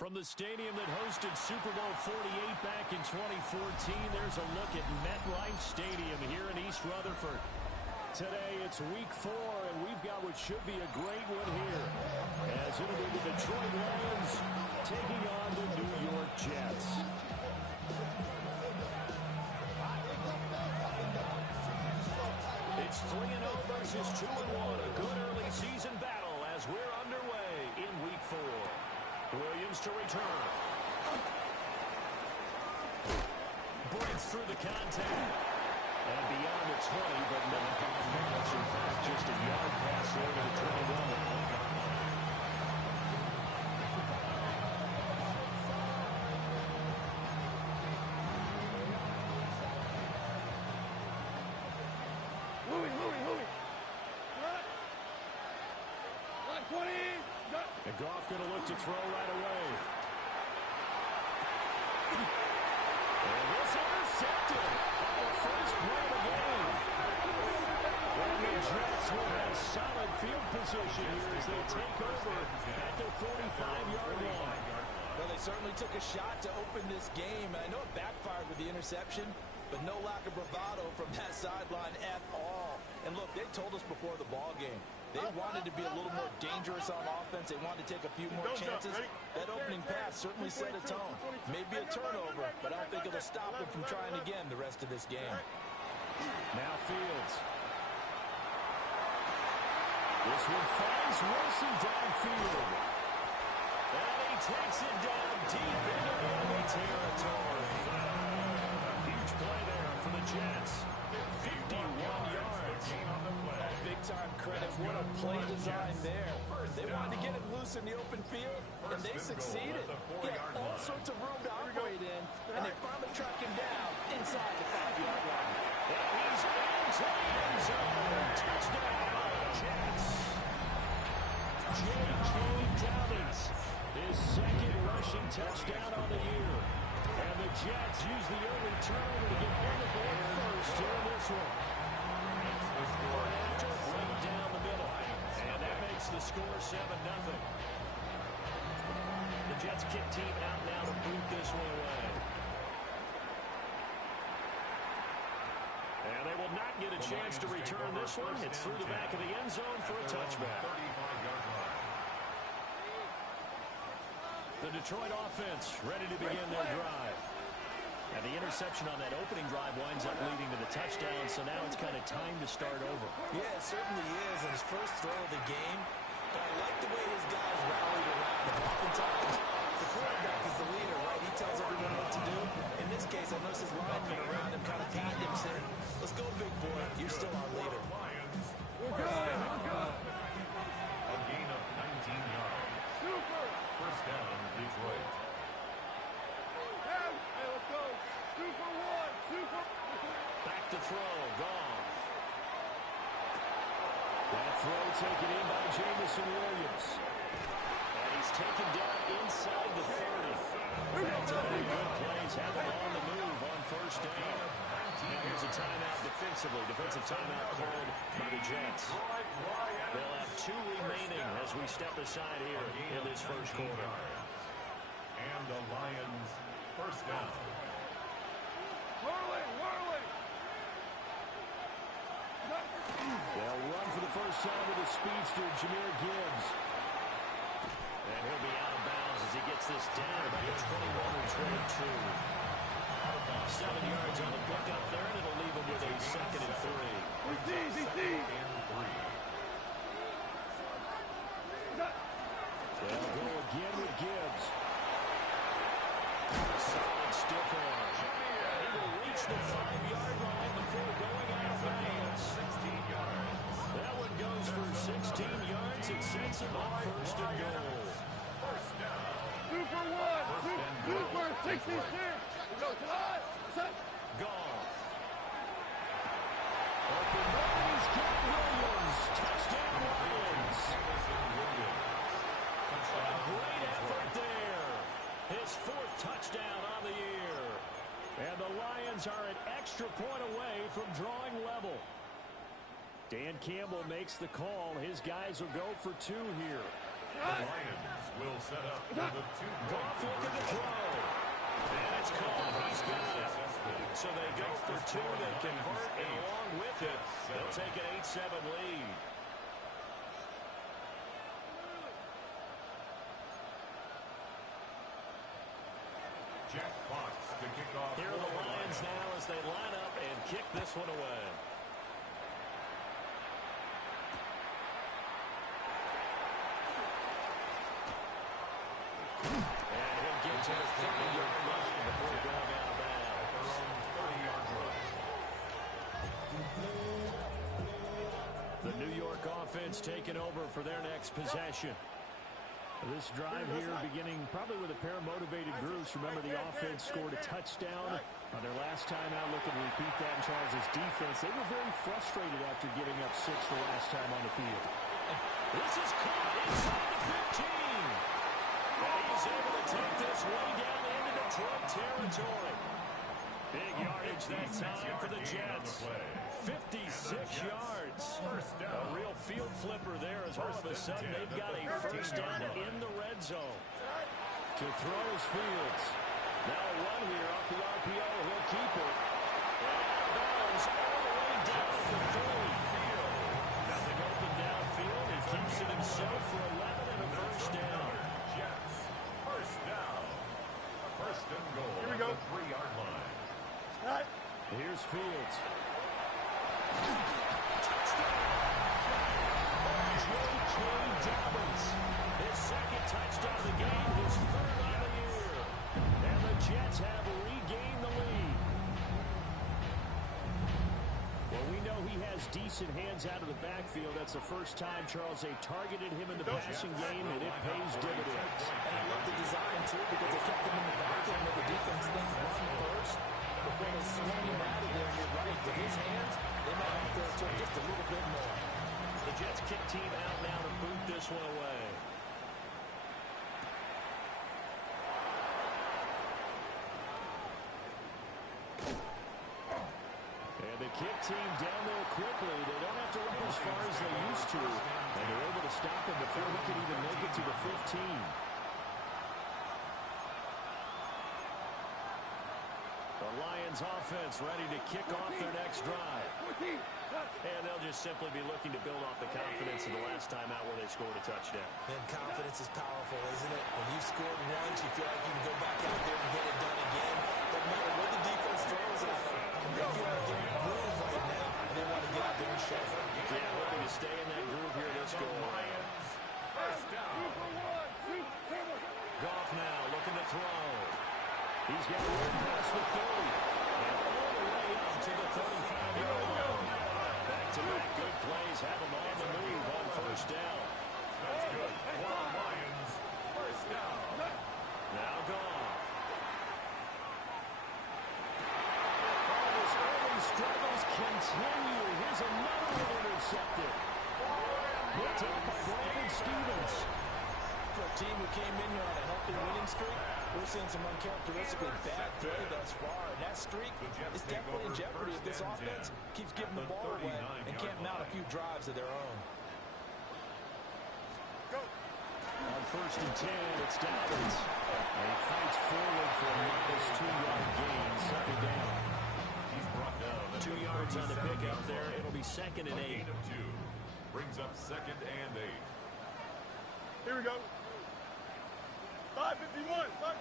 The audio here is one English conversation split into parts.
From the stadium that hosted Super Bowl 48 back in 2014, there's a look at MetLife Stadium here in East Rutherford. Today, it's week 4, and we've got what should be a great one here, as it'll be the Detroit Lions taking on the New York Jets. It's 3-0 versus 2-1, a good early season battle as we're underway in week 4. Williams to return. Breaks through the contact. And beyond the 20, but not off balance. In fact, just a yard pass there to the 21. And Goff going to look to throw right away. And this intercepted on the first play of the game. And the Jets will have solid field position here as they take over at their 45-yard line. Well, they certainly took a shot to open this game. I know it backfired with the interception, but no lack of bravado from that sideline at all. And look, they told us before the ball game, they wanted to be a little more dangerous on offense. They wanted to take a few more chances. That opening pass certainly set a tone. Maybe a turnover, but I don't think it'll stop them from trying again the rest of this game. Now Fields. This one finds Wilson downfield. And he takes it down deep into enemy territory. Huge play there for the Jets. 51 yards. Big-time credit. What a play design there. They wanted to get him loose in the open field, and they succeeded. He had all sorts of room to operate in, and they finally track him down inside the 5-yard line. And he's into the end zone. Touchdown, Jets. J.K. Dobbins, his second rushing touchdown on the year. And the Jets use the early turnover to get on the board first here in this one. After right down the middle. And that makes the score 7-0. The Jets kick team out now to boot this one away. And they will not get a chance to return this one. It's through the back of the end zone for a touchback. The Detroit offense ready to begin their drive. And the interception on that opening drive winds up leading to the touchdown, so now it's kind of time to start over. Yeah, it certainly is, and his first throw of the game. But I like the way his guys rallied around him. Oftentimes, the quarterback is the leader, right? He tells everyone what to do. In this case, I noticed his linemen around him kind of patting him, saying, let's go, big boy. You're still our leader. We're good. A gain of 19 yards. Super. First down, Detroit. Hey, let's go. Super one. Super. Back to throw. Goff. That throw taken in by Jamison Williams. And he's taken down inside the 30. That's a good plays. Have him on the move on first down. Now here's a timeout defensively. Defensive timeout called by the Jets. They'll have 2 remaining as we step aside here in this first quarter. And the Lions first down. Whirling. They'll run for the first time with the speedster, Jahmyr Gibbs. And he'll be out of bounds as he gets this down about the 21 or 22. 7 yards on the pickup there, and it'll leave him with a 2nd and 3. They'll go again with Gibbs. Solid stiff arm. He will reach the 5-yard line before going out of bounds. 16 yards. That one goes for 16 yards. It sets him up first and goal. First down. Super one. Super 66. Go, Todd. Set. Goff. Open run. He's got Williams. Touchdown Lions. A great effort there. His 4th touchdown on the year. And the Lions are an extra point away from drawing level. Dan Campbell makes the call. His guys will go for 2 here. Lions will set up for the Goff looking to throw. And it's called. He's got it. So they go for two. They convert, and along with it, they'll take an 8-7 lead. Jack Fox to kick off. Here are the Lions now as they line up and kick this one away. And he'll get to the 30-yard line before going out of bounds. Their own 30-yard line. The New York offense taking over for their next possession. This drive here beginning probably with a pair of motivated groups. Remember, the offense scored a touchdown on their last time out. Looking to repeat that in Charles' defense. They were very frustrated after giving up 6 the last time on the field. This is caught inside the 15. And he's able to take this way down into Detroit territory. Big yardage that time for the Jets. 56 yards. A real field flipper there as all of a sudden they've got a first down in the red zone. To throw his Fields. Now a run here off the RPO. He'll keep it. And out of bounds all the way down to the 30. Nothing open downfield. He keeps it himself for 11 and a first down. Jets, first down. First and goal. Here we go. At the 3-yard line. Here's Fields. J.K. Dobbins. His second touchdown of the game, his third on the year. And the Jets have regained the lead. Well, we know he has decent hands out of the backfield. That's the first time, Charles, they targeted him in the passing game, and it pays dividends. And I love the design, too, because they kept him in the back end of the defense. Then run first before they swung him out of there. And you're right, with his hands, they might have to throw just a little bit more. The Jets kick team out now to boot this one away. And the kick team down there quickly. They don't have to run as far as they used to. And they're able to stop him before he can even make it to the 15. The Lions offense ready to kick off their next drive. And they'll just simply be looking to build off the confidence of the last time out where they scored a touchdown. And confidence is powerful, isn't it? When you've scored once, you feel like you can go back out there and get it done again. No matter what the defense throws at them, they feel like they're in a groove right now, and they want to get out there and show them. Yeah, hoping to stay in that groove here this goal. Lions, first down. Goff now looking to throw. He's got a run past the 30. And all the way up to the 35-yard line. Back-to-back good plays have him on the move on first down. That's good. Lions, first down. Now Goff. Oh, his early struggles continue. Here's another one intercepted. Picked up by Brandon Stevens. For a team who came in here on a healthy winning streak, we're seeing some uncharacteristically bad play thus far. And that streak is definitely in jeopardy if this offense keeps giving the ball away and can't mount a few drives of their own. On first and 10, it's Dobbins. And he fights forward for a modest 2-yard gain. Second down. He's brought down. 2 yards on the pickup there. It'll be second and 8. Gain of 2. Brings up second and 8. Here we go. 5:51.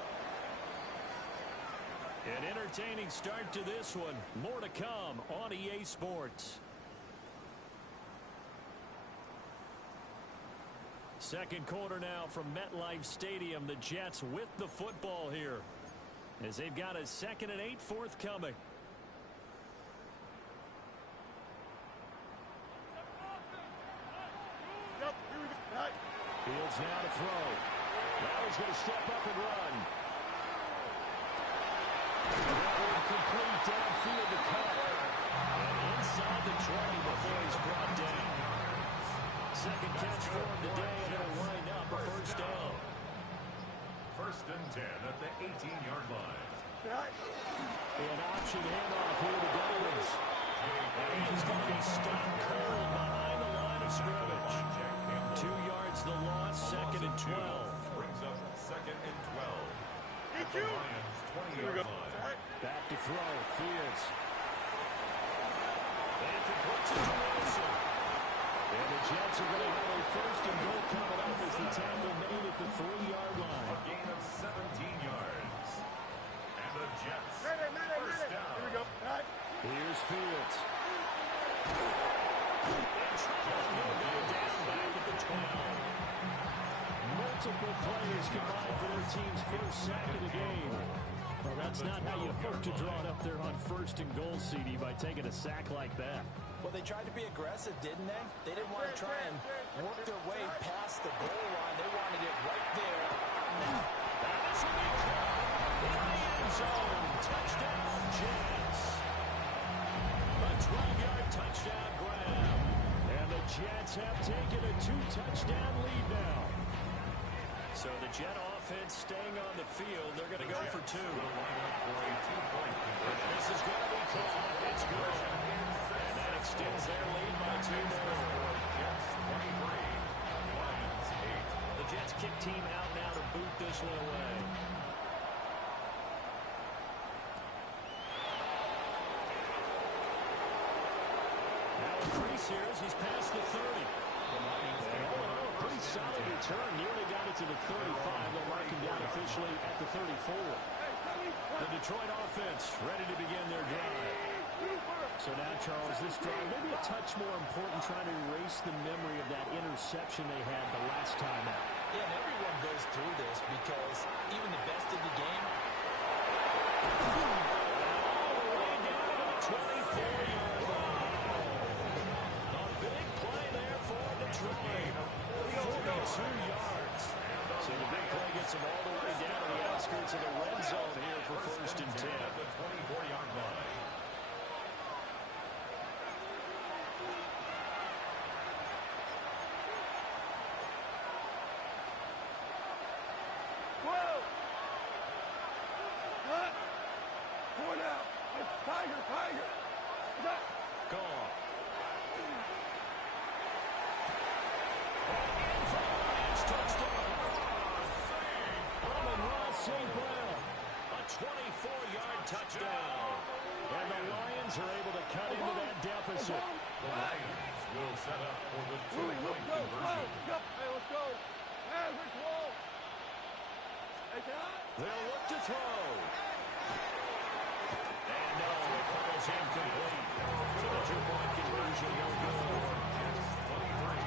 An entertaining start to this one. More to come on EA Sports. Second quarter now from MetLife Stadium. The Jets with the football here as they've got a second and 8 forthcoming. Yep, here we go. Fields now to throw. Now he's going to step up and run. That one complete downfield to Cup. And inside the 20 before he's brought down. Second catch for him today, and it'll wind up a first down. First and 10 at the 18-yard line. An option handoff here to Dobbins. And he's going to be stopped cold behind the line of of scrimmage. 2 yards the loss, second and 12. Brings up second and 12. At the Lions' 20-yard line. Back to throw, Fields. And completes it to Wilson. And the Jets are going to have a first and goal coming up as the tackle made at the 3-yard line. A gain of 17 yards. And the Jets first down. Here we go. All right. Here's Fields. And Trevor will go down back at the 12. Multiple players combined for their team's first sack of the game. Well, that's not how you hope to draw it up there on first and goal, CD, by taking a sack like that. Well, they tried to be aggressive, didn't they? They didn't want to try and work their way past the goal line. They wanted it right there. And this will be caught in the end zone. Touchdown, Jets. A 12-yard touchdown grab. And the Jets have taken a 2-touchdown lead now. So the Jet offense staying on the field. They're going to go for 2. This is going to be caught. It's good. And that extends their lead by 2 more. Jets 23, Lions 8. The Jets kick team out now to boot this one away. Now a crease here as he's past the 30. And all in all, a pretty solid return. Nearly got it to the 35. They'll mark him down officially at the 34. The Detroit offense ready to begin their drive. So now, Charles, this drive maybe a touch more important, trying to erase the memory of that interception they had the last time out. Yeah, and everyone goes through this because even the best in the game. All the way down to the 24-yard line. A big play there for Detroit. 42 yards. So the big play gets them all the way down to the outskirts of the red zone here for first and 10. At the 24-yard line. Whoa! What? Point out. It's Tiger, Tiger. That. Gone. And for the Lions, touchdown. Amon-Ra St. Brown. A 24-yard touchdown. And the Lions are able to cut into that deficit. The Lions will set up for the Let's two-point go. conversion. Hey, let's go. Average wall. Hey, can I? They'll look to throw. And no, it falls incomplete. So the two-point conversion no good. Jets 23,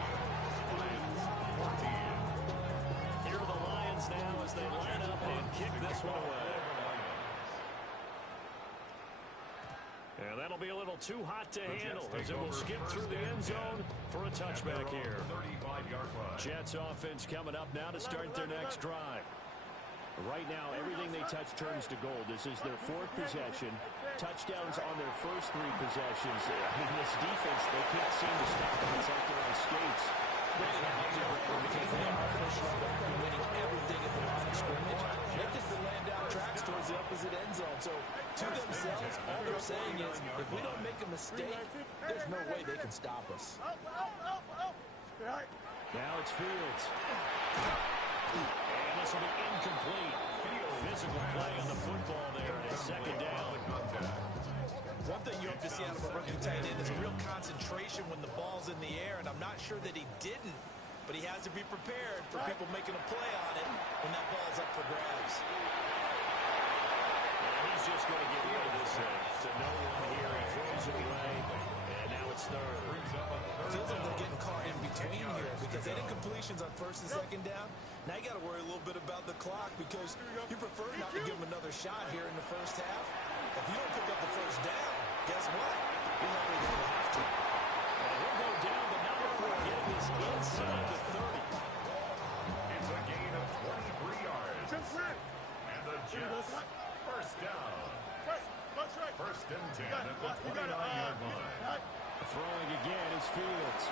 Lions 14. Here are the Lions now as they line up and kick this one away. And that'll be a little too hot to handle as it will skip through the end zone for a touchback here. 35-yard line. Jets offense coming up now to start their next drive. Right now, everything they touch turns to gold. This is their 4th possession. Touchdowns on their first 3 possessions. I mean, this defense, they can't seem to stop them. It's like they're on skates. Because they are pushing back and winning everything at the line of scrimmage. They just been laying down tracks towards the opposite end zone. So to themselves, all they're saying is, if we don't make a mistake, there's no way they can stop us. Right. Now it's Fields. And this will be incomplete. Physical play on the football there, and it's second down. One thing you hope to see out of a rookie tight end is real concentration when the ball's in the air, and I'm not sure that he didn't, but he has to be prepared for people making a play on it when that ball's up for grabs. And he's just going to get rid of this thing to no one here. He throws it away, and now it's third. Feels like they're getting caught in between here because they did completions on first and second down. Now you got to worry a little bit about the clock because you prefer not to give them another shot here in the first half. If you don't pick up the first down, guess what? You're not really going to have to. And he'll go down, but not before getting this inside the 30. It's a gain of 23 yards. And the Jets first down. First and 10 at the 29-yard line. Throwing again is Fields.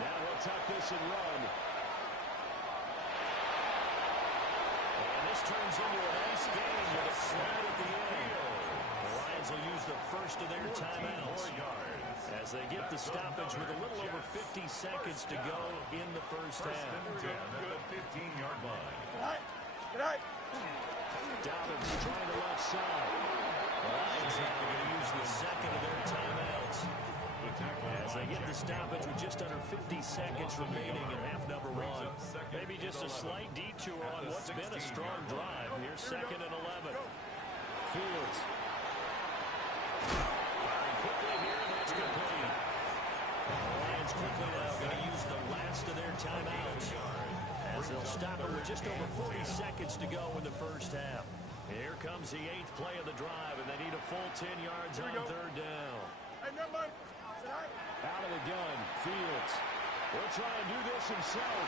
Now he'll tuck this and run. And this turns into a nice game with a slide at the end. The Lions will use use the first of their timeouts as they get the stoppage with a little over 50 seconds to go in the first half. First and 10 at the 15-yard line. Dobbins trying to left side. The Lions now going to use the second of their timeouts as they get the stoppage with just under 50 seconds remaining in half number one. Maybe just a slight detour on what's been a strong drive. Here's second and 11. Fields. Firing quickly here, and that's complete. The Lions quickly now going to use the last of their timeouts as they'll stop it with just over 40 seconds to go in the first half. Here comes the 8th play of the drive, and they need a full 10 yards on third down. Out of the gun, Fields. He'll try and do this himself.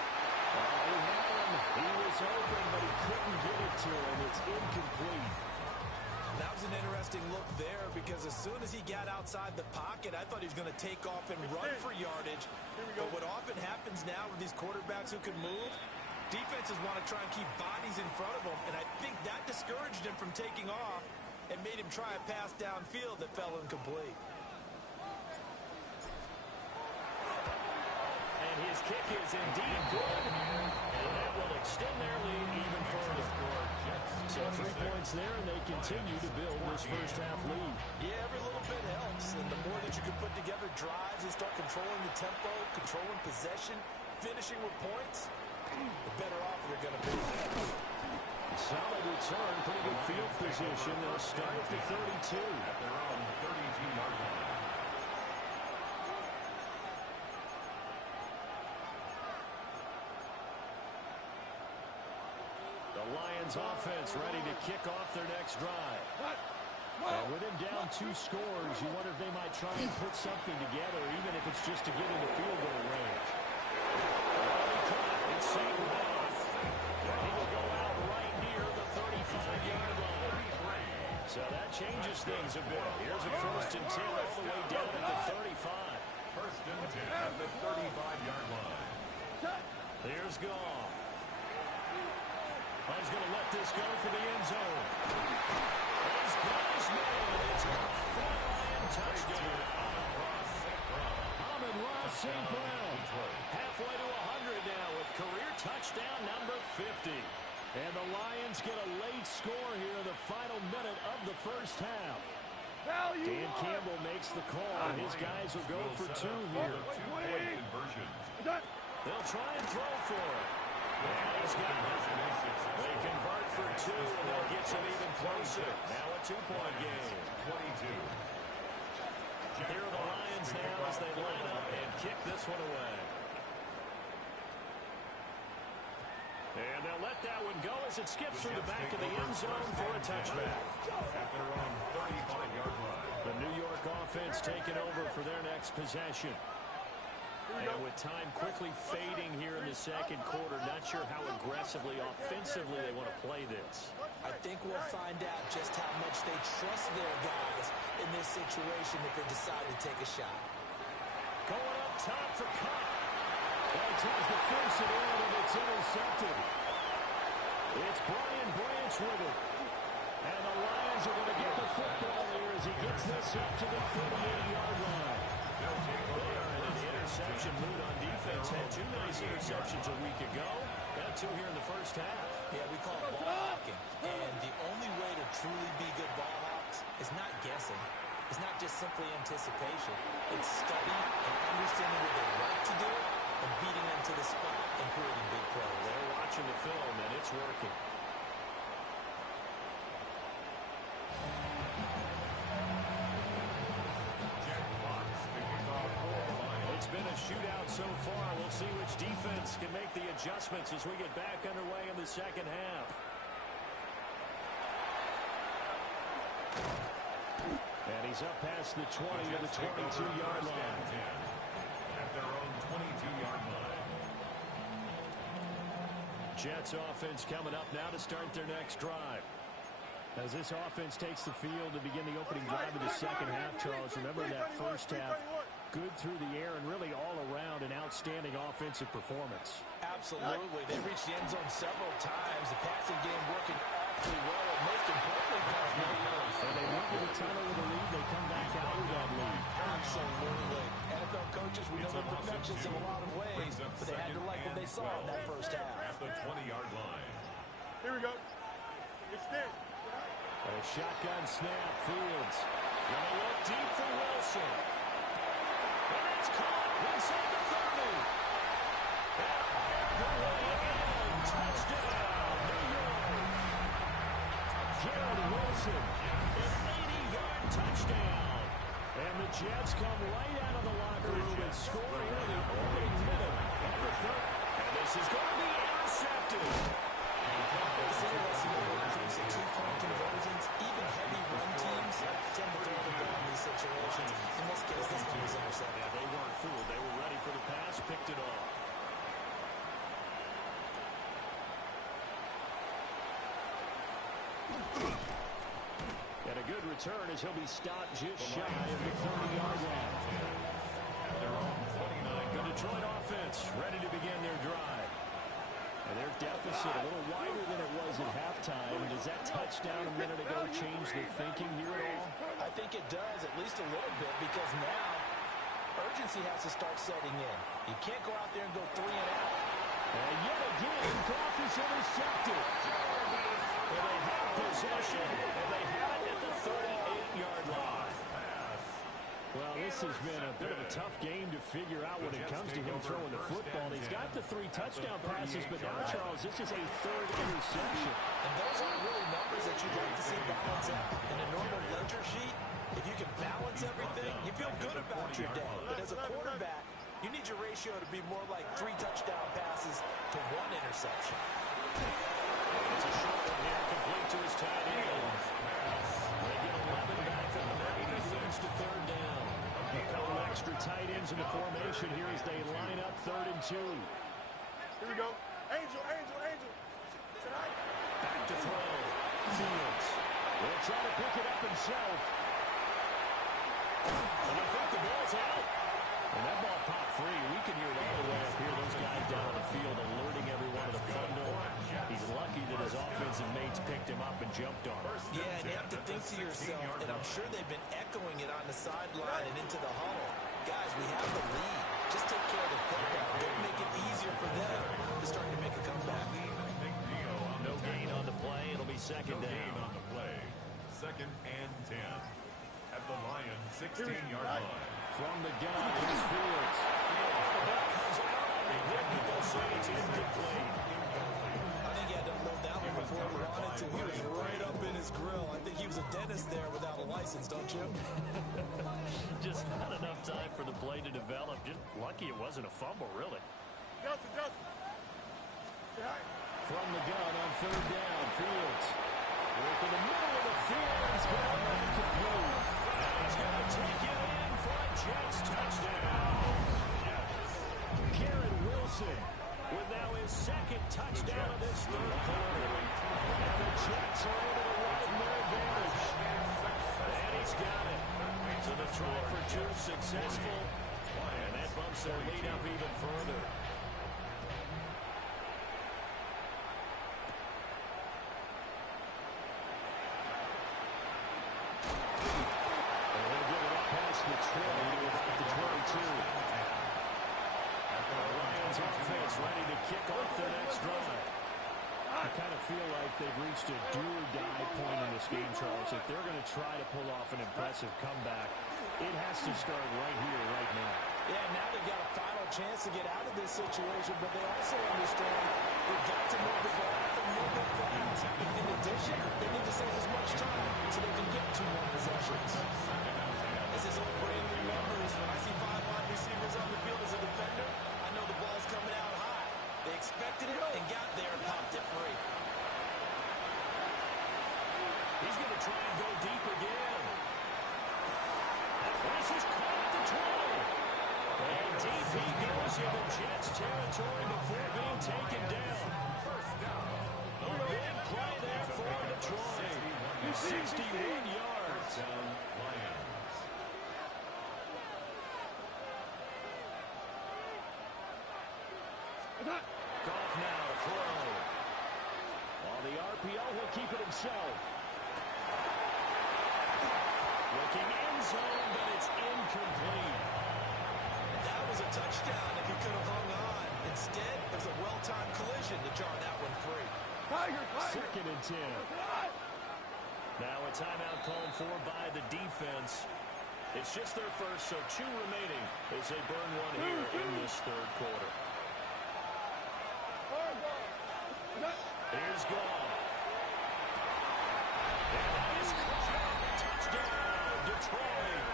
He had him. He was open, but he couldn't get it to him. It's incomplete. That was an interesting look there because as soon as he got outside the pocket, I thought he was going to take off and run for yardage. But what often happens now with these quarterbacks who can move, defenses want to try and keep bodies in front of them, and I think that discouraged him from taking off and made him try a pass downfield that fell incomplete. And his kick is indeed good, and that will extend their lead even further. So 3 points there, and they continue to build this first half lead. Yeah, every little bit helps, and the more that you can put together drives and start controlling the tempo, controlling possession, finishing with points, the better off they're going to be. Solid return, pretty good field position. They'll start at the 32. At their own 32-yard line. The Lions offense ready to kick off their next drive. And with him down 2 scores, you wonder if they might try and put something together, even if it's just to get into field goal range. It's St. Louis. He will go out right near the 35-yard line. So that changes things a bit. Here's a first and 10 all the way down at the 35. First and 10 at the 35-yard line. Here's Goff. He's going to let this go for the end zone. He's got his man. It's caught for a Lion touchdown. Amon-Ra St. Brown. Halfway to 100 now with career touchdown number 50. And the Lions get a late score here in the final minute of the first half. Dan Campbell makes the call, and his guys will go for 2 here. They'll try and throw for it. And he's got it. They convert for 2, and they'll get some even closer. Now a 2-point game. 22. Here are the Lions now as they line up and kick this one away. And they'll let that one go as it skips through the back of the end zone for a touchback. At their own 35-yard line. The New York offense taking over for their next possession. And with time quickly fading here in the second quarter, not sure how aggressively, offensively they want to play this. I think we'll find out just how much they trust their guys in this situation if they decide to take a shot. Going up top for Cup. And tries to force it in, and it's intercepted. It's Brian Branch with it. And the Lions are going to get the football here as he gets this up to the 38-yard line. They'll take They are in an interception mood on defense. Had 2 nice interceptions a week ago. Now 2 here in the first half. Yeah, we call it ball hawking. And the only way to truly be good ball hawks is not guessing. It's not just simply anticipation. It's studying and understanding what they want to do and beating them to the spot and creating big plays. They're watching the film, and it's working. It's been a shootout so far. We'll see which defense can make the adjustments as we get back underway in the second half. And he's up past the 20 to the 22-yard line. At their own 22-yard line. Jets offense coming up now to start their next drive. As this offense takes the field to begin the opening drive of the second half, Charles, remember that first half, good through the air and really all around an outstanding offensive performance. Absolutely. They reached the end zone several times. The passing game working awfully well. And most importantly, and they went to the tunnel with a lead. They instructions in a lot of ways, but they had to like what they saw in that first half. At the 20-yard line. Here we go. Extend. A shotgun snap. Fields gonna look deep for Wilson. And it's caught inside the 30. And touchdown, New York. Jared Wilson, an 80-yard touchdown. And the Jets come right out of the locker room and score here in the opening minute of the third. And this is going to be intercepted. It's interesting that when it comes to two-point conversions, even heavy run teams tend to throw the ball in these situations. In this case, this one was intercepted. Yeah, they weren't fooled. They were ready for the pass, picked it off. And a good return as he'll be stopped just shy of the 30-yard line. At their own 29. The Detroit offense ready to begin their drive. And their deficit a little wider than it was at halftime. Does that touchdown a minute ago change their thinking here at all? I think it does, at least a little bit, because now urgency has to start setting in. You can't go out there and go 3 and out. And yet again, Goff is intercepted. And they have possession, and they have it at the 38-yard line. Well, this has been a bit of a tough game to figure out when it comes to him throwing the football. He's got the 3 touchdown passes, but now, Charles, this is a 3rd interception. And those aren't really numbers that you'd like to see balance out. In a normal ledger sheet, if you can balance everything, you feel good about your day. But as a quarterback, you need your ratio to be more like 3 touchdown passes to 1 interception. It's a short one here, complete to his tight end. They get 11 back from the 90, leads to 3rd down. A couple extra tight ends in the formation here as they line up 3rd and 2. Here we go. Angel. Back to throw. Fields will try to pick it up himself. And I think the ball's out. And that ball popped free. We can hear it all the way up here. Those guys down on the field alerting everyone to the fumble. He's lucky that his offensive mates picked him up and jumped on him. Yeah, and you have to think to yourself, and I'm sure they've been echoing it on the sideline and into the huddle. Guys, we have the lead. Just take care of the football. It'll make it easier for them to start to make a comeback. No gain on the play. It'll be 2nd down. On the play. 2nd and 10. At the Lions 16-yard line. From the gun, here's Fields. The ball comes out on the hit, but they'll say it's incomplete. I think he had to unload that one before he wanted to. He was right up in his grill. I think he was a dentist there without a license, don't you? Just not enough time for the play to develop. Just lucky it wasn't a fumble, really. Justin. From the gun on 3rd down, Fields. Working the middle of the field. He's got it incomplete. And he's going to take it in for a Jets touchdown. Jared Wilson with now his 2nd touchdown of this 3rd quarter. And the Jets are able to widen their advantage. And he's got it. So the try for 2 successful. And that bumps their lead up even further. Ready to kick off the next drive. I kind of feel like they've reached a do-or-die point in this game, Charles. If they're going to try to pull off an impressive comeback, it has to start right here, right now. Yeah, now they've got a final chance to get out of this situation, but they also understand they've got to move the ball and move it fast. In addition, they need to save as much time so they can get 2 more possessions. This is old Brandon numbers. When I see 5 wide receivers on the field as a defender, I know the ball's coming out high. They expected it and got there and popped it free. He's going to try and go deep again. This is caught at the 20. And deep he goes into Jets territory before being taken down. A big play there for Detroit. 61 yards. Goff now to throw. On the RPO, he'll keep it himself. Looking end zone, but it's incomplete. That was a touchdown. Instead, there's a well-timed collision to jar that one free. Second and 10. Now a timeout called for by the defense. It's just their first, so 2 remaining as they burn one here in this third quarter. Here's Goff. And that is caught. Touchdown, Detroit.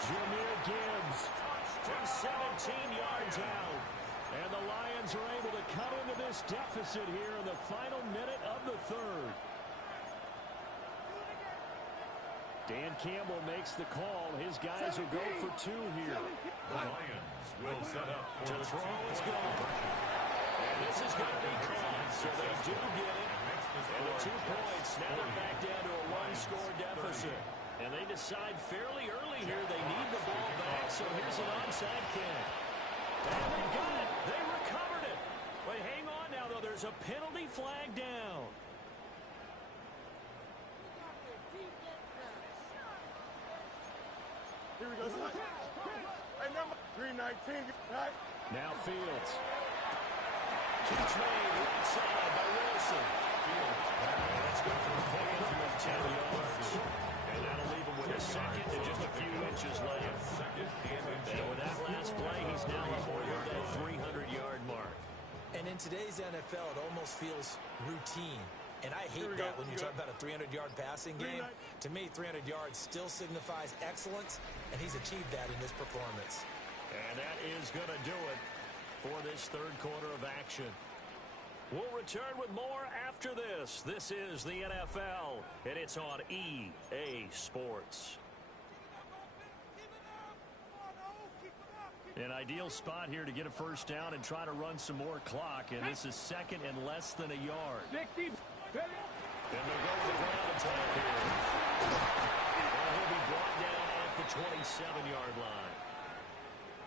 Jahmyr Gibbs from 17 yards out. And the Lions are able to cut into this deficit here in the final minute of the third. Dan Campbell makes the call. His guys will go for 2 here. The Lions will set up for To throw is gone. And this is going to be caught, so they do get it. And the 2 points now they're back down to a 1-score deficit. And they decide fairly early here they need the ball back, so here's an onside kick. And they got it. They recovered it. Wait, hang on now, though. There's a penalty flag down. Here we go. Hey, number 319. Right. Now Fields. Catch made right side by Wilson. Let's go for the plans with 10 yards. And that'll leave him with a second and just a few inches left. And with that last play, he's now over that 300-yard mark. And in today's NFL, it almost feels routine. And I hate that when you talk about a 300-yard passing game. To me, 300 yards still signifies excellence, and he's achieved that in this performance. And that is going to do it for this third quarter of action. We'll return with more after this. This is the NFL, and it's on EA Sports. An ideal spot here to get a first down and try to run some more clock, and this is second and less than a yard. And they'll go for the ground attack here. And he'll be brought down at the 27-yard line.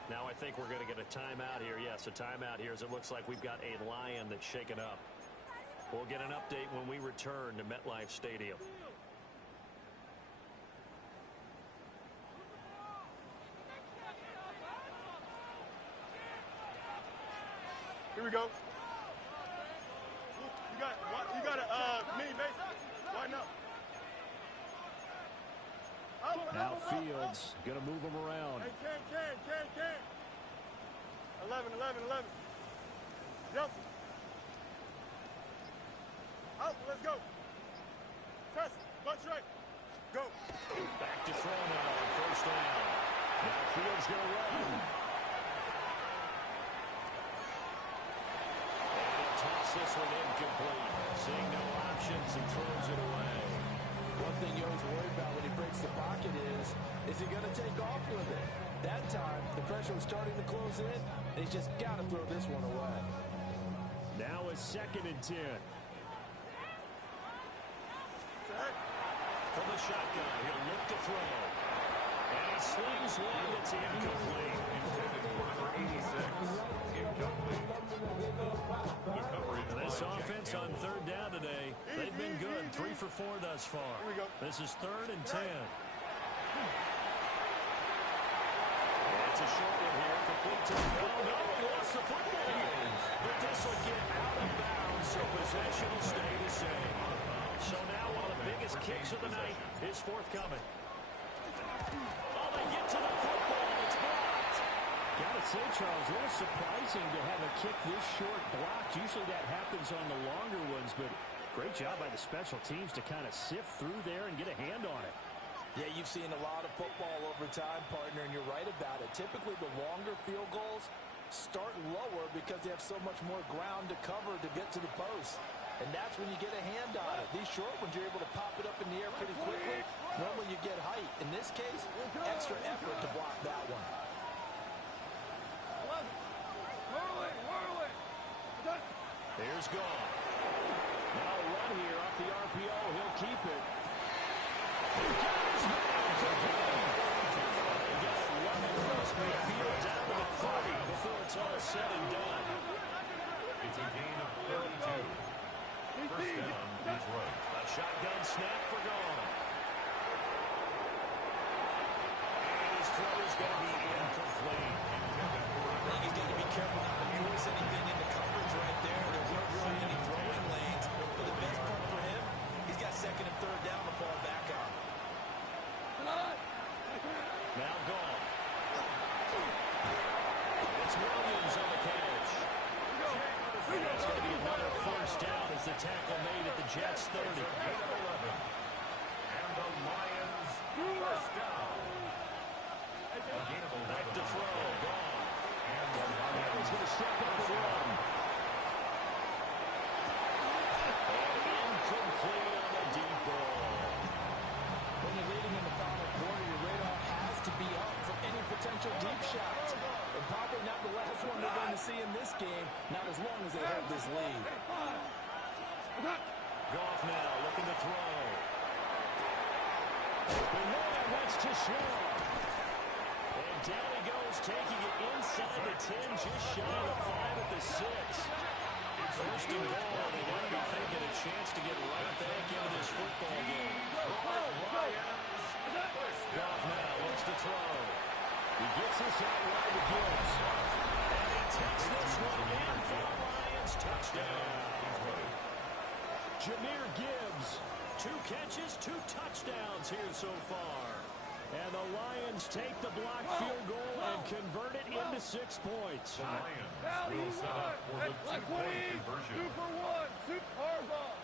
Now I think we're going to get a timeout here. Yes, a timeout here as it looks like we've got a Lion that's shaken up. We'll get an update when we return to MetLife Stadium. Here we go. You got a mini base. Why not? Now Fields going to move him around. Hey, can. 11. Jump. Out, let's go. Test, bunch right. Go. Back to throw now on first down. Now Fields going to run. And he'll toss this one incomplete. Seeing no options and throws it away. One thing you always worry about when he breaks the pocket is he going to take off with it? That time, the pressure was starting to close in, and he's just got to throw this one away. Now a second and 10. From the shotgun, he'll look to throw. And he slings one that's incomplete. intended for number 86. Incomplete. The coverage This by offense Jack on Campbell. third down today, they've been good. 3 for 4 thus far. Here we go. This is third and 10. It's a short one here. Complete to no, he lost the football. But this will get out of bounds, so possession will stay the same. So now one of the biggest kicks of the night is forthcoming. Oh, they get to the football. It's blocked. Gotta say, Charles, a little surprising to have a kick this short blocked. Usually that happens on the longer ones, but great job by the special teams to kind of sift through there and get a hand on it. Yeah, you've seen a lot of football over time, partner, and you're right about it. Typically, the longer field goals start lower because they have so much more ground to cover to get to the post. And that's when you get a hand on it. These short ones, you're able to pop it up in the air pretty quickly. Normally, you get height. In this case, extra effort to block that one. Here's Goff. Now a run here off the RPO. He'll keep it. He got his hands again. They get a run across midfield down to the 30 before it's all said and done. It's a gain of 32. First down, Detroit. A shotgun snap for Goff. And his throw is going to be incomplete. Intended for number think he's got to be careful not to force anything into coverage right there. There weren't really any throwing lanes. But the best part for him, he's got second and third down to fall back on. Now gone. It's Williams on the catch. And that's going to be another first down as the tackle made at the Jets 30. And the Lions first down. Back to throw. Gone. That was going to step up and run. And incomplete on the deep ball. When you're leading in the final quarter, your radar has to be up for any potential deep shots. And probably not the last one we're going to see in this game, not as long as they hold this lead. Goff now looking to throw. Bernard wants to slow. And down he goes, taking it inside the 10, just shy of 5 at the 6. First and goal, they got to be thinking a chance to get right back into this football game. Goff now looks to throw. He gets this out wide to Gibbs. And he takes this one in for the Lions. Touchdown. Jahmyr Gibbs, 2 catches, 2 touchdowns here so far. And the Lions take the blocked field goal and convert it into 6 points. The Lions will set up for the 2-point conversion. 2 for 1. 2 hardball.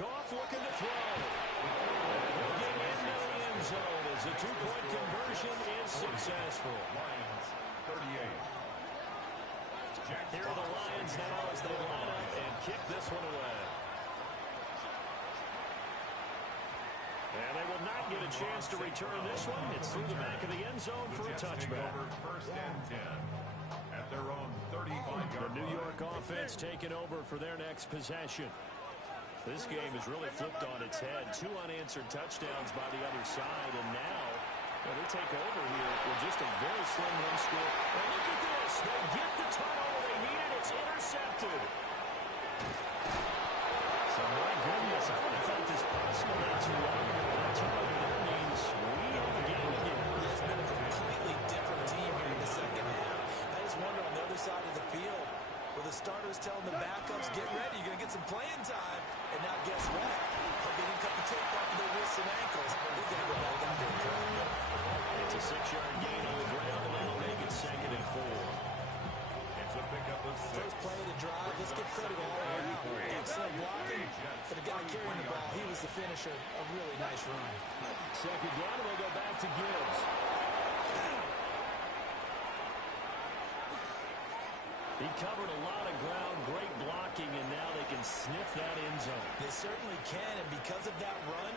Goff looking to throw. He'll get into the end zone as the 2-point conversion is successful. Lions 38. Here are the Lions now as they line up and kick this one away. And they will not get a chance to return this one. It's through the back of the end zone for a touchback. First and 10 at their own 35-yard The New York offense taking over for their next possession. This game has really flipped on its head. 2 unanswered touchdowns by the other side, and now they take over here with just a very slim run score. And look at this. They get the turnover they needed. It's intercepted. So, my goodness, I would have thought this possible not too long ago. That turnover there means we have a game again. It's been a completely different team here in the second half. I just wonder on the other side of the field, where the starters telling the backups, get ready, you're going to get some playing time. And now guess what? They didn't cut the tape off of their wrists and ankles. They're going to go back out there and play. It's a 6-yard gain on the ground, and that'll make it 2nd and 4. It's a pickup of 6. First play of the drive, let's give credit all around. Excellent blocking for the guy carrying the ball. He was the finisher. A really nice run. 2nd down, and they go back to Gibbs. He covered a lot of ground, great blocking, and now they can sniff that end zone. They certainly can, and because of that run,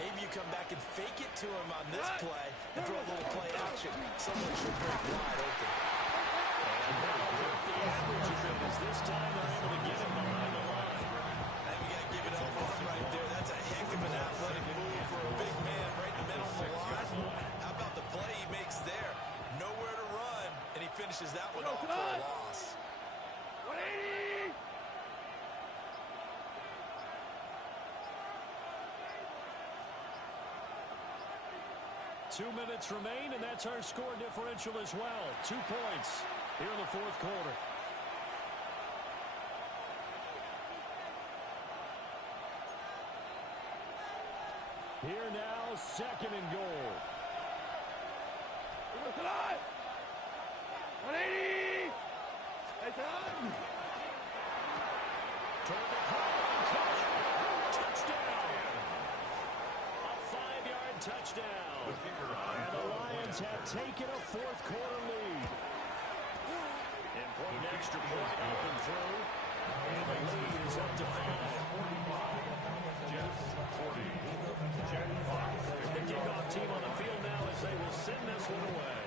maybe you come back and fake it to him on this play and throw a little play action. Someone should break wide open. And that'll hurt the average a bit as this time they're able to get him behind the line. And we got to give it up for him right there. That's a heck of an athletic move for a big man right in the middle of the line. How about the play he makes there? Nowhere to run, and he finishes that one off for a loss. 180! 2 minutes remain, and that's our score differential as well. 2 points here in the 4th quarter. Here now, 2nd and goal. 180! Hey, Tom! Toward the corner, touchdown! A 5-yard touchdown. And the Lions have taken a 4th quarter lead. Important extra point up and through. And the lead is up to 5. Jets 40. The kickoff team on the field now as they will send this one away.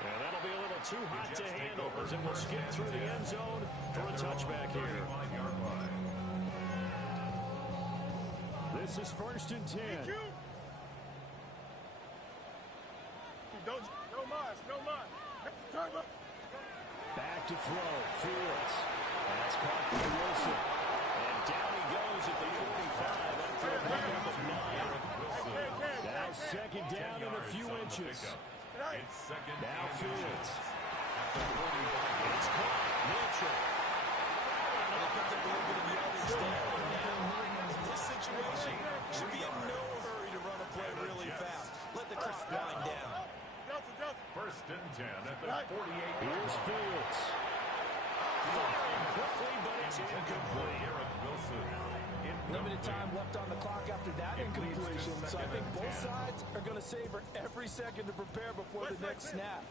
And that'll be a little too hot to handle as it will skip through the end zone for a touchback here. This is 1st and 10. No mas. Back to throw. Fields. That's caught by Wilson. And down he goes at the 45 after a pickup of 9. Now 2nd down and a few inches. inches. It's second Now and Fields. at the 45. It's caught. Mitchell. They picked up a little bit of yardage there. Now, in this situation, should be in no hurry to run a play really fast. Let the clock wind down. First and 10 at the 48. Here's Fields. Firing quickly, but it's incomplete. Garrett Wilson. Limited time left on the clock after that incompletion, so I think both sides are going to savor every second to prepare before the next snap.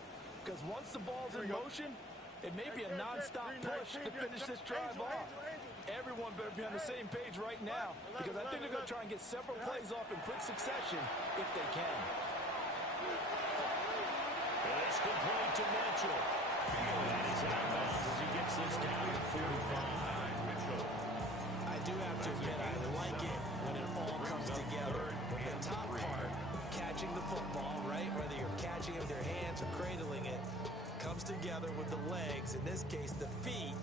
Because once the ball's in motion, it may be a non-stop push to finish this drive off. Everyone better be on the same page right now, because I think they're going to try and get several plays off in quick succession if they can. It's complete to Mitchell. And he's out of bounds as he gets this down to 45. I do have to admit, I like it when it all comes together. When the top part, catching the football, right, whether you're catching it with your hands or cradling it, comes together with the legs, in this case the feet,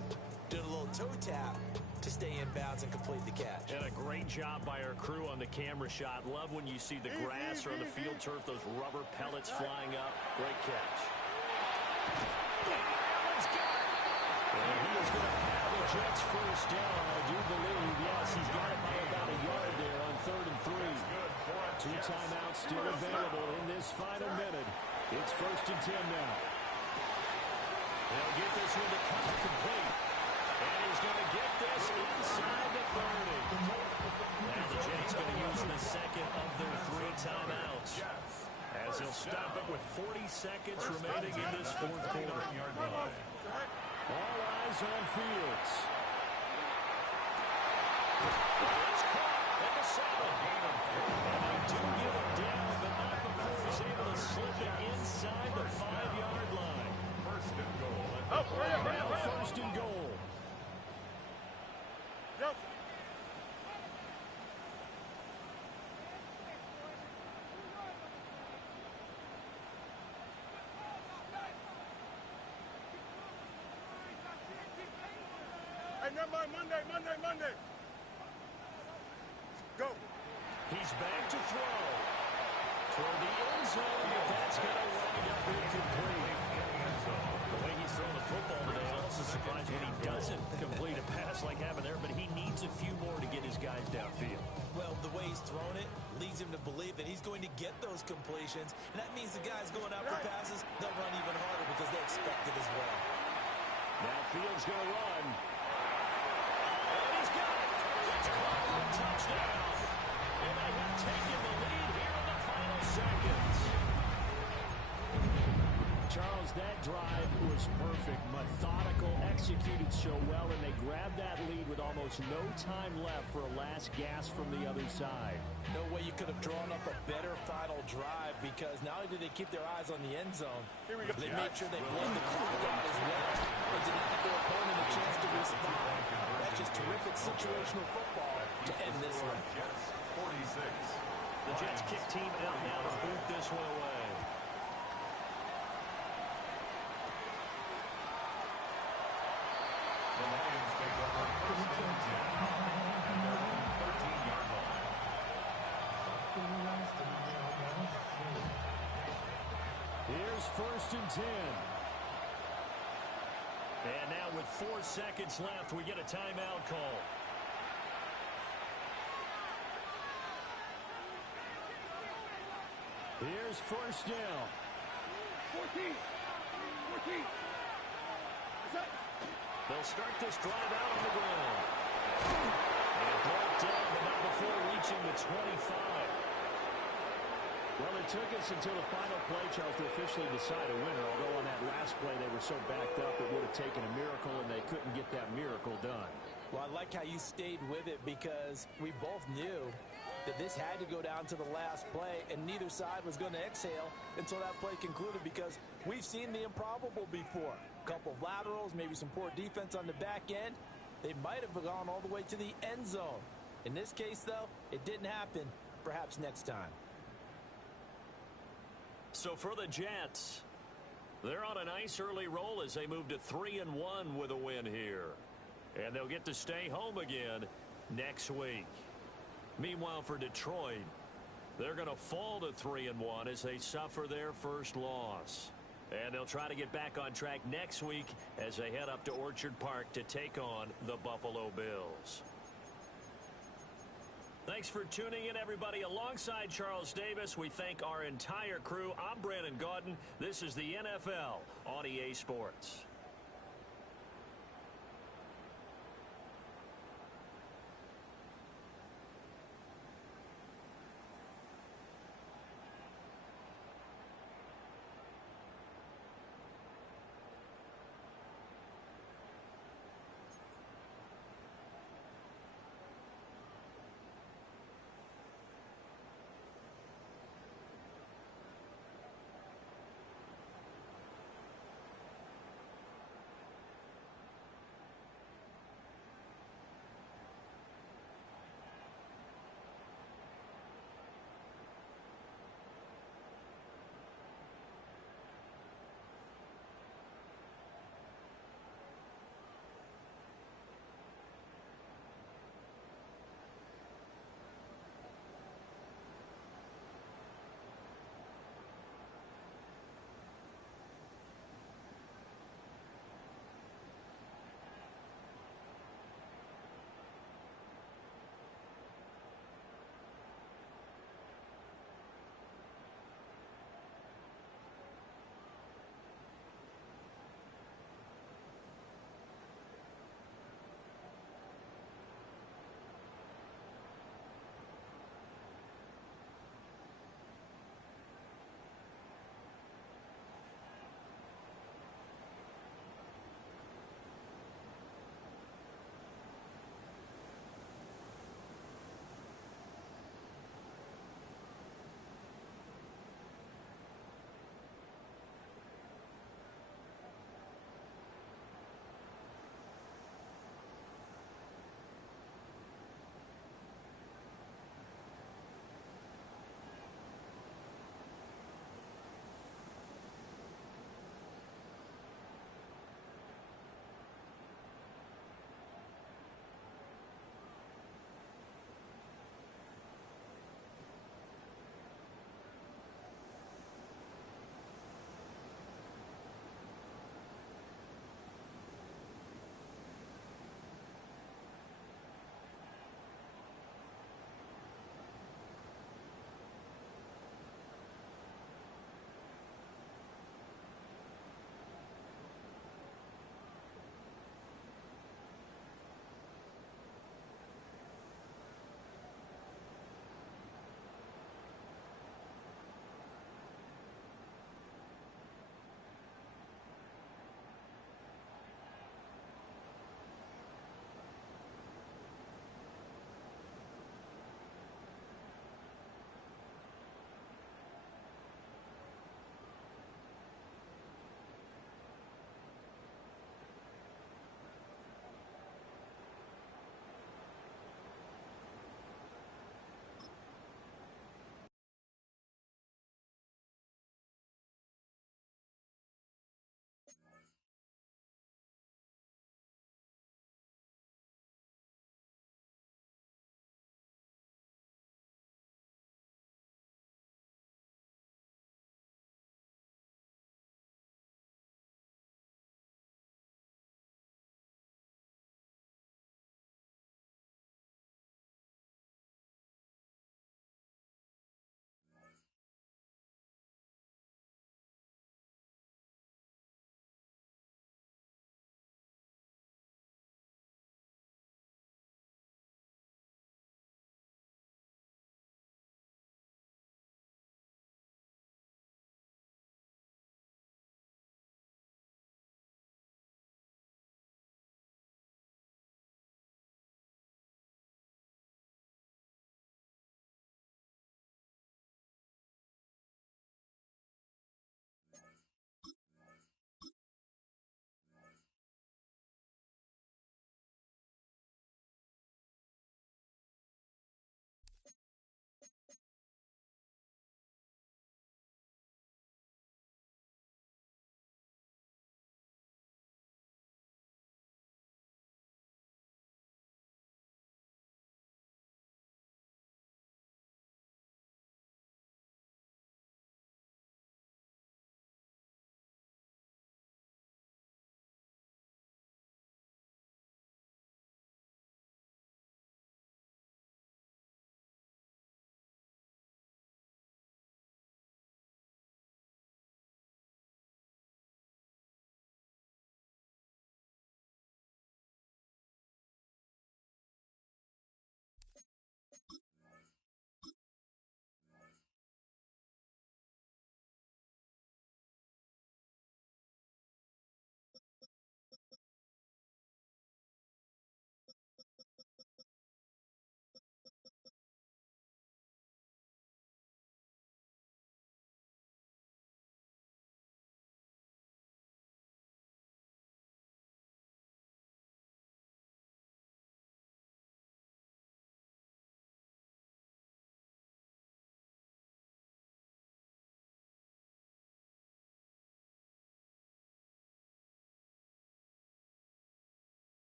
doing a little toe tap to stay in bounds and complete the catch. And a great job by our crew on the camera shot. Love when you see the grass or on the field turf, those rubber pellets flying up. Great catch. Allen's got it. And he is going to have the Jets first down. I do believe, yes, he's got it by about a yard there on 3rd and 3. 2 timeouts still available in this final minute. It's 1st and 10 now. They'll get this one to come complete. And he's going to get this inside the 30. Now the Jets going to use the second of their 3 timeouts, as he'll stop it with 40 seconds remaining in this 4th quarter. All eyes on Fields. It's caught at the 7. And they do get it down, but not before he's able to slip it inside the 5-yard line. First and goal. Now 1st and goal. Monday. Go. He's back to throw. Toward the end zone, but that's going to wind up incomplete. The way he's throwing the football today, I'm also surprised when he doesn't complete a pass like happened there, but he needs a few more to get his guys downfield. Well, the way he's thrown it leads him to believe that he's going to get those completions, and that means the guys going out for passes, they'll run even harder because they expect it as well. Now Fields going to run. And he's got it. It's caught for a touchdown. And they have taken the lead here in the final seconds. Charles, that drive was perfect. Methodical, executed so well, and they grabbed that lead with almost no time left for a last gasp from the other side. No way you could have drawn up a better final drive, because not only did they keep their eyes on the end zone, they made sure they bled the clock out as well. They did not give their opponent a chance to respond. That's just terrific situational football to end this one. 46. The Jets kick team out now to boot this one away. The Lions take over 1st and 10 at their own 13-yard line. Here's 1st and 10. And now with 4 seconds left, we get a timeout call. Here's 1st down. 14. They'll start this drive out on the ground. And brought down, but not before reaching the 25. Well, it took us until the final play, Charles, to officially decide a winner. Although on that last play they were so backed up it would have taken a miracle, and they couldn't get that miracle done. Well, I like how you stayed with it, because we both knew that this had to go down to the last play, and neither side was going to exhale until that play concluded, because we've seen the improbable before. A couple of laterals, maybe some poor defense on the back end. They might have gone all the way to the end zone. In this case, though, it didn't happen. Perhaps next time. So for the Jets, they're on a nice early roll as they move to 3-1 with a win here. And they'll get to stay home again next week. Meanwhile, for Detroit, They're going to fall to 3-1 as they suffer their first loss. And they'll try to get back on track next week as they head up to Orchard Park to take on the Buffalo Bills. Thanks for tuning in, everybody. Alongside Charles Davis, we thank our entire crew. I'm Brandon Gaudin. This is the NFL on EA Sports.